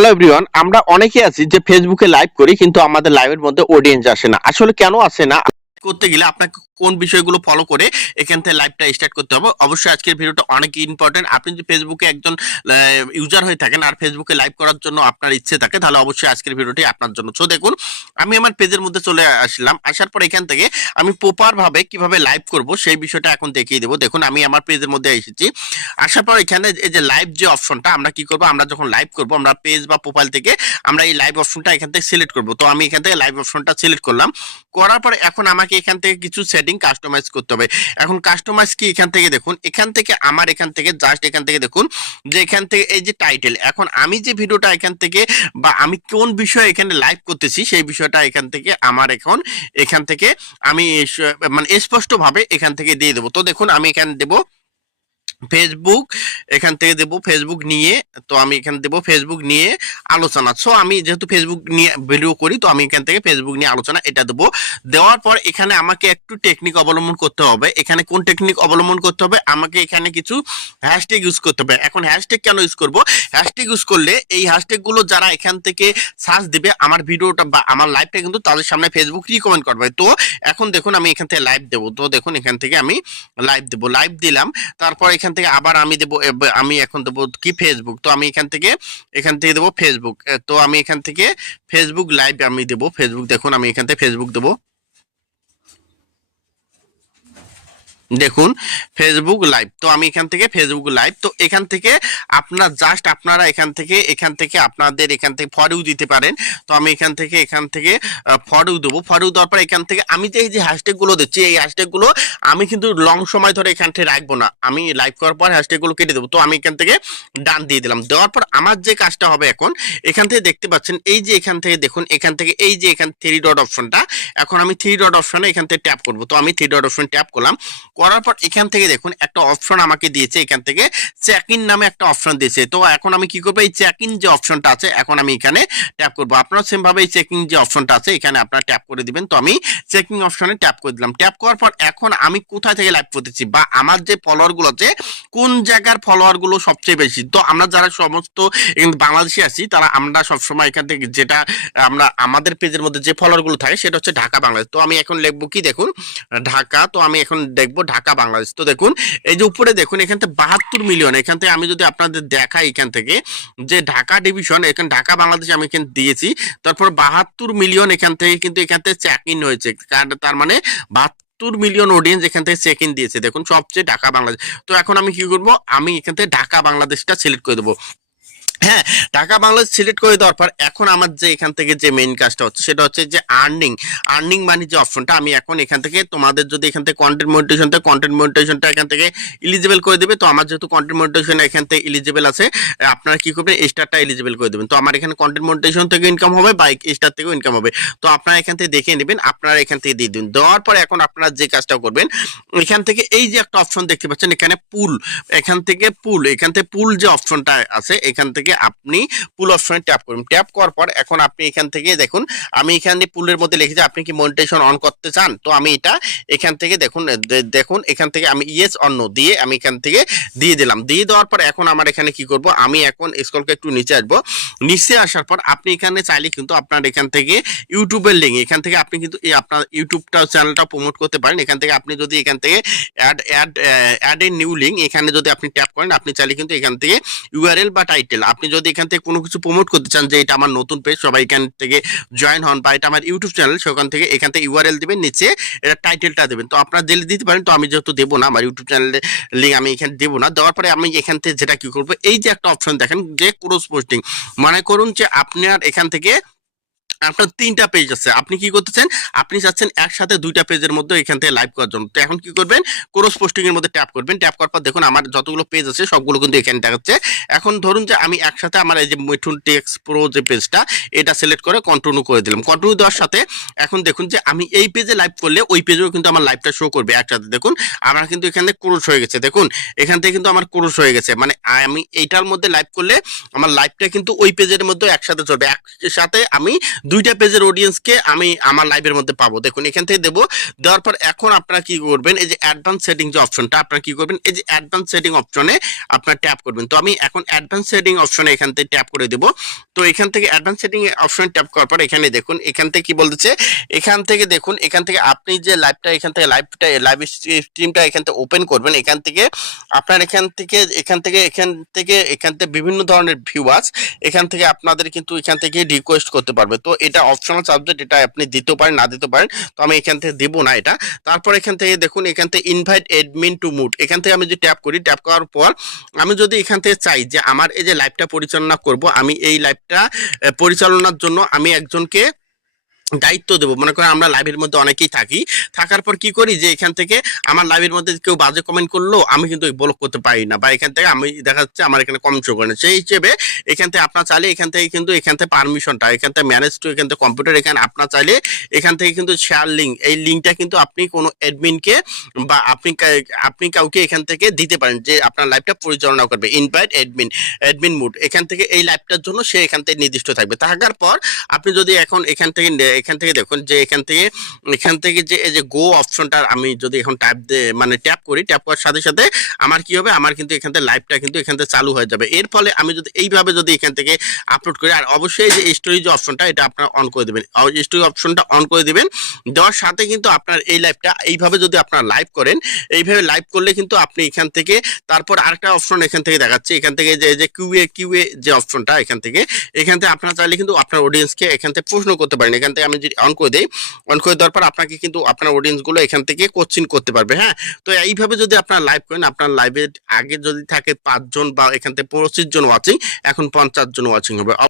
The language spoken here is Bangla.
হ্যালো এভরিওয়ান আমরা অনেকে আছি যে ফেসবুকে লাইভ করি, কিন্তু আমাদের লাইভের মধ্যে অডিয়েন্স আসে না। আসলে কেন আসে না? করতে গেলে আপনাকে কোন বিষয়গুলো ফলো করে এখান থেকে লাইভটা স্টার্ট করতে হবে। অবশ্যই আজকের ভিডিওটা অনেক ইম্পর্টেন্ট আপনি যদি ফেসবুকে একজন ইউজার হয়ে থাকেন আর ফেসবুকে লাইভ করার জন্য আপনার ইচ্ছে থাকে, তাহলে অবশ্যই আজকের ভিডিওটি আপনার জন্য। সো দেখুন, আমি আমার পেজের মধ্যে চলে আসলাম। আসার পর এখান থেকে আমি প্রপার ভাবে কীভাবে লাইভ করব সেই বিষয়টা এখন দেখিয়ে দেবো। দেখুন, আমি আমার পেজের মধ্যে এসেছি। আসার পর এখানে এই যে লাইভ যে অপশনটা আমরা কি করব? আমরা যখন লাইভ করব, আমরা পেজ বা প্রোফাইল থেকে আমরা এই লাইভ অপশনটা এখান থেকে সিলেক্ট করব। তো আমি এখান থেকে লাইভ অপশনটা সিলেক্ট করলাম। করার পর এখন আমাকে এখান থেকে কিছু সেটিং কাস্টমাইজ করতে হবে। এখন কাস্টমাইজ কি? এখান থেকে দেখুন, এখান থেকে আমার, এখান থেকে জাস্ট এখান থেকে দেখুন, যে এখান থেকে এই যে টাইটেল এখন আমি যে ভিডিওটা এখান থেকে বা আমি কোন বিষয়ে এখানে লাইভ করতেছি, সেই বিষয়টা এখান থেকে আমার এখন, এখান থেকে আমি মানে স্পষ্টভাবে এখান থেকে দিয়ে দেবো। তো দেখুন, আমি এখানে দেবো ফেসবুক এখান থেকে দেবো ফেসবুক নিয়ে, তো আমি এখানে দেবো ফেসবুক নিয়ে আলোচনা। সো আমি যেহেতু ফেসবুক নিয়ে ভিডিও করি, তো আমি এখান থেকে ফেসবুক নিয়ে আলোচনা এটা দেবো। দেওয়ার পর এখানে আমাকে একটু টেকনিক অবলম্বন করতে হবে। এখানে কোন টেকনিক অবলম্বন করতে হবে? আমাকে এখানে কিছু হ্যাশট্যাগ ইউজ করতে হবে। এখন হ্যাশট্যাগ কেন ইউজ করব? হ্যাশট্যাগ ইউজ করলে এই হ্যাশট্যাগগুলো যারা এখান থেকে সার্চ দিবে, আমার ভিডিওটা বা আমার লাইভটা কিন্তু তাদের সামনে ফেসবুক রিকমেন্ড করবে। তো এখন দেখুন, আমি এখান থেকে লাইভ দেবো। তো দেখুন, এখান থেকে আমি লাইভ দেবো। লাইভ দিলাম। তারপর এখান থেকে আবার আমি দেবো আমি এখন দেবো কি ফেসবুক তো আমি এখান থেকে এখান থেকে দেবো ফেসবুক তো আমি এখান থেকে ফেসবুক লাইভ আমি দেবো। ফেসবুক দেখুন, আমি এখান থেকে ফেসবুক দেবো। দেখুন ফেসবুক লাইভ তো আমি এখান থেকে ফেসবুক লাইভ তো এখান থেকে আপনার জাস্ট আপনারা এখান থেকে এখান থেকে আপনাদের এখান থেকে ফরেও দিতে পারেন তো আমি এখান থেকে এখান থেকে ফরেও দেবো ফরেও দেওয়ার পর এখান থেকে আমি যে এই যে হ্যাশট্যাগগুলো দিচ্ছি এই হ্যাশট্যাগগুলো আমি কিন্তু লং সময় ধরে এখান থেকে রাখব না আমি লাইভ করার পর হ্যাশট্যাগগুলো কেটে দেবো তো আমি এখান থেকে ডান দিয়ে দিলাম দেওয়ার পর আমার যে কাজটা হবে এখন এখান থেকে দেখতে পাচ্ছেন এই যে এখান থেকে দেখুন এখান থেকে এই যে এখান থ্রি ডট অপশনটা এখন আমি থ্রি ডট অপশনে এখান থেকে ট্যাপ করব তো আমি থ্রি ডট অপশন ট্যাপ করলাম করার পর এখান থেকে দেখুন, একটা অপশন আমাকে দিয়েছে, এখান থেকে চেক ইন নামে একটা অপশন দিয়েছে। তো এখন আমি কি করব? এই চেক ইন যে অপশনটা আছে, এখন আমি এখানে ট্যাপ করব। আপনার সেম ভাবে এই চেকিং যে অপশনটা আছে, এখানে আপনারা ট্যাপ করে দিবেন। তো আমি চেকিং অপশনে ট্যাপ করে দিলাম। ট্যাপ করার পর এখন আমি কোথায় থেকে লাইভ করতেছি? বা আমার যে ফলোয়ারগুলো আছে, কোন জায়গার ফলোয়ারগুলো সবচেয়ে বেশি? তো আমরা যারা সমস্ত বাংলাদেশে আছি, তারা আমরা সবসময় এখান থেকে যেটা আমরা আমাদের পেজের মধ্যে যে ফলোয়ারগুলো থাকে, সেটা হচ্ছে ঢাকা বাংলাদেশ। তো আমি এখন লিখব কি দেখুন? ঢাকা, তো আমি এখন দেখব ঢাকা, বাংলাদেশ। তো দেখুন, এই যে উপরে দেখুন, এখান থেকে বাহাত্তর মিলিয়ন এখান থেকে আমি যদি আপনাদের দেখাই এখান থেকে, যে ঢাকা ডিভিশন এখানে ঢাকা, বাংলাদেশ আমি এখানে দিয়েছি, তারপর বাহাত্তর মিলিয়ন এখান থেকে কিন্তু এখান থেকে চেক ইন হয়েছে। তার মানে বাহাত্তর মিলিয়ন অডিয়েন্স এখান থেকে চেক ইন দিয়েছে। দেখুন, সবচেয়ে ঢাকা, বাংলাদেশ। তো এখন আমি কি করব? আমি এখান থেকে ঢাকা, বাংলাদেশটা সিলেক্ট করে দেবো। হ্যাঁ ঢাকা বাংলাদেশ সিলেক্ট করে দেওয়ার পর এখন আমার যে এখান থেকে যে মেইন কাজটা হচ্ছে সেটা হচ্ছে যে আর্নিং আর্নিং মানে যে অপশনটা আমি এখন এখান থেকে তোমাদের যদি এখান থেকে কন্টেন্ট মনিটেশন থাকে কন্টেন্ট মনিটেশনটা এখান থেকে ইলিজিবল করে দেবে তো আমার যেহেতু কন্টেন্ট মনিটেশন এখান থেকে ইলিজিবল আছে আপনারা কি করবেন স্টারটা এলিজিবল করে দেবেন তো আমার এখানে কন্টেন্ট মনিটেশন থেকে ইনকাম হবে বাইক স্টার থেকেও ইনকাম হবে তো আপনারা এখান থেকে দেখে নেবেন আপনারা এখান থেকে দিয়ে দিন দেওয়ার পর এখন আপনারা যে কাজটা করবেন এখান থেকে এই যে একটা অপশন দেখতে পাচ্ছেন এখানে পুল এখান থেকে পুল এখান থেকে পুল যে অপশনটা আছে এখান থেকে আপনি পুল অপশনে ট্যাপ করুন। ট্যাপ করার পর এখন আপনি এখান থেকে দেখুন, আমি এখানে পুলের মধ্যে লিখেছি, আপনি কি মনিটেশন অন করতে চান? তো আমি এটা এখান থেকে দেখুন দেখুন, এখান থেকে আমি ইয়েস অন্য দিয়ে আমি এখান থেকে দিয়ে দিলাম। দিয়ে দেওয়ার পর এখন আমার এখানে কি করব? আমি এখন স্কলকে একটু নিচে আসব। নিচে আসার পর আপনি এখানে চাইলে কিন্তু আপনার এখান থেকে ইউটিউবের লিঙ্ক এখান থেকে আপনি কিন্তু এই আপনার ইউটিউবটা চ্যানেলটা প্রমোট করতে পারেন। এখান থেকে আপনি যদি এখান থেকে add add add a new link এখানে যদি আপনি ট্যাপ করেন, আপনি চাইলে কিন্তু এখান থেকে ইউআরএল বা টাইটেল আপনি যদি এখান থেকে কোনো কিছু প্রমোট করতে চান যে এটা আমার নতুন পেজ সবাই এখান থেকে জয়েন হন বা এটা আমার ইউটিউব চ্যানেল সেখান থেকে এখান থেকে ইউআরএল দেবেন, নিচে এটা টাইটেলটা দেবেন। তো আপনারা দিলে দিতে পারেন, তো আমি যেহেতু দেবো না, আমার ইউটিউব চ্যানেলে লিঙ্ক আমি এখানে দেবো না। দেওয়ার পরে আমি এখান থেকে যেটা কী করব, এই যে একটা অপশন দেখেন, যে ক্রস পোস্টিং মনে করুন যে আপনার এখান থেকে আপনার তিনটা পেজ আছে। আপনি কি করতেছেন? আপনি চাচ্ছেন একসাথে দুইটা পেজের মধ্যে এখান থেকে লাইভ করার জন্য। তো এখন কি করবেন? ক্রস পোস্টিং এর মধ্যে ট্যাপ করবেন। ট্যাপ করার পর দেখুন আমার যতগুলো পেজ আছে, সবগুলো কিন্তু এখানে দেখাচ্ছে। এখন ধরুন যে আমি একসাথে আমার এই যে মিঠুন টেক্স প্রো যে পেজটা এটা সিলেক্ট করে কন্টিনিউ করে দিলাম। কন্টিনিউ দেওয়ার সাথে এখন দেখুন যে আমি এই পেজে লাইভ করলে ওই পেজেও কিন্তু আমার লাইভটা শো করবে একসাথে। দেখুন, আমার কিন্তু এখানে ক্রোশ হয়ে গেছে। দেখুন, এখান থেকে কিন্তু আমার ক্রোশ হয়ে গেছে। মানে আমি এইটার মধ্যে লাইভ করলে আমার লাইভটা কিন্তু ওই পেজের মধ্যে একসাথে চলবে। একসাথে আমি দুইটা পেজের অডিয়েন্সকে আমি আমার লাইভের মধ্যে পাবো দেখুন এখান থেকে দেবো দেওয়ার পর এখন আপনারা কি করবেন এই যে অ্যাডভান্স সেটিং যে অপশনটা আপনারা কি করবেন এই যে অ্যাডভান্স সেটিং অপশনে আপনার ট্যাপ করবেন তো আমি এখন অ্যাডভান্স সেটিং অপশনে এখান থেকে ট্যাপ করে দেবো তো এখান থেকে অ্যাডভান্স সেটিং অপশনে ট্যাপ করার পর এখানে দেখুন এখান থেকে কি বলতেছে এখান থেকে দেখুন এখান থেকে আপনি যে লাইভটা এখান থেকে লাইভটা লাইভ স্ট্রিমটা এখান থেকে ওপেন করবেন এখান থেকে আপনার এখান থেকে এখান থেকে এখান থেকে এখান থেকে বিভিন্ন ধরনের ভিউ ভিউয়ার্স এখান থেকে আপনাদের কিন্তু এখান থেকে রিকোয়েস্ট করতে পারবে তো এটা অপশনাল সাবজেক্ট এটা আপনি দিতে পারেন, না দিতে পারেন। তো আমি এখান থেকে দেবো না এটা। তারপর এখান থেকে দেখুন, এখান থেকে ইনভাইট এডমিন টু মুড এখান থেকে আমি যদি ট্যাপ করি ট্যাপ করার পর আমি যদি এখান থেকে চাই যে আমার এই যে লাইভটা পরিচালনা করব, আমি এই লাইভটা পরিচালনার জন্য আমি একজনকে দায়িত্ব দেবো মনে করেন আমরা লাইভের মধ্যে অনেকেই থাকি থাকার পর কি করি যে এখান থেকে আমার লাইভের মধ্যে কেউ বাজে কমেন্ট করল আমি কিন্তু ব্লক করতে পারি না বা এখান থেকে আমি দেখা যাচ্ছে আমার এখানে শো করে না। সেই হিসেবে এখান থেকে আপনার চাইলে এখান থেকে কিন্তু এখান থেকে পারমিশনটা এখান থেকে ম্যানেজ টু এখান থেকে কম্পিউটার এখানে আপনার চাইলে এখান থেকে কিন্তু শেয়ার লিঙ্ক এই লিঙ্কটা কিন্তু আপনি কোনো অ্যাডমিনকে বা আপনি আপনি কাউকে এখান থেকে দিতে পারেন যে আপনার লাইভটা পরিচালনা করবে ইনভাইট অ্যাডমিন অ্যাডমিন মুড এখান থেকে এই লাইভটার জন্য সে এখান থেকে নির্দিষ্ট থাকবে থাকার পর আপনি যদি এখন এখান থেকে এখান থেকে দেখুন যে এখান থেকে এখান থেকে যে এই যে গো অপশনটা আমি যদি এখন ট্যাপ মানে ট্যাপ করি ট্যাপ করার সাথে সাথে আমার কি হবে আমার কিন্তু এখান থেকে লাইভটা কিন্তু এখান থেকে চালু হয়ে যাবে এর ফলে আমি যদি এইভাবে যদি এখান থেকে আপলোড করি আর অবশ্যই যে স্টোরি যে অপশনটা এটা আপনারা অন করে দেবেন স্টোরি অপশনটা অন করে দিবেন দেওয়ার সাথে কিন্তু আপনার এই লাইভটা এইভাবে যদি আপনারা লাইভ করেন এইভাবে লাইভ করলে কিন্তু আপনি এখান থেকে তারপর আরেকটা অপশন এখান থেকে দেখাচ্ছে এখান থেকে যে যে কিউএ কিউএ যে অপশনটা এখান থেকে এখান থেকে আপনারা চাইলে কিন্তু আপনার অডিয়েন্সকে এখান থেকে প্রশ্ন করতে পারেন এখান থেকে আমি যদি অন করে দিই অন করে দেওয়ার পর আপনাকে কিন্তু আপনার অডিয়েন্সগুলো এখান থেকে কোচিং করতে পারবে হ্যাঁ? তো এইভাবে যদি আপনার লাইভ করেন, আপনার লাইভে আগে যদি থাকে পাঁচজন বা এখান থেকে পঁচিশ জন ওয়াচিং এখন পঞ্চাশ জন ওয়াচিং হবে।